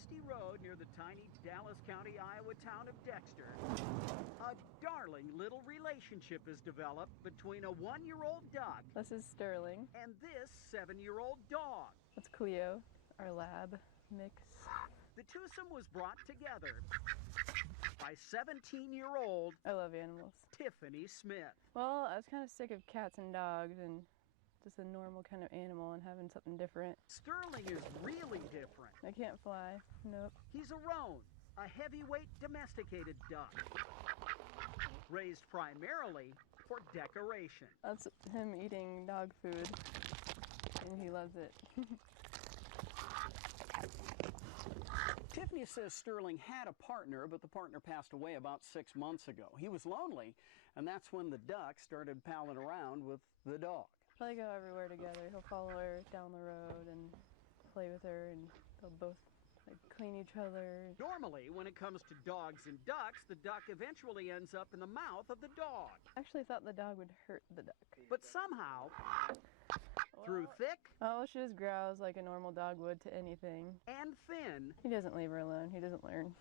dusty road near the tiny Dallas County, Iowa town of Dexter, a darling little relationship is developed between a 1-year-old duck This is Sterling. and this 7-year-old dog. That's Cleo, our lab mix. The twosome was brought together by 17-year-old I love animals. Tiffany Smith. Well, I was kind of sick of cats and dogs and just a normal kind of animal and having something different. Sterling is really different. I can't fly. Nope. He's a roan, a heavyweight domesticated duck, raised primarily for decoration. That's him eating dog food, and he loves it. Tiffany says Sterling had a partner, but the partner passed away about 6 months ago. He was lonely, and that's when the duck started palling around with the dog. They go everywhere together. He'll follow her down the road and play with her, and they'll both clean each other. Normally, when it comes to dogs and ducks, the duck eventually ends up in the mouth of the dog. I actually thought the dog would hurt the duck. But somehow, through thick Oh, she just growls like a normal dog would to anything. and thin, He doesn't leave her alone. He doesn't learn.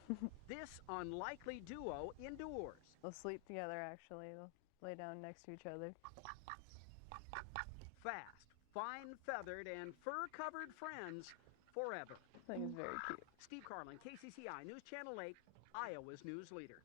this unlikely duo endures. They'll sleep together, actually. They'll lay down next to each other. Fast, fine-feathered, and fur-covered friends forever. I think it's very cute. Steve Carlin, KCCI News Channel 8, Iowa's news leader.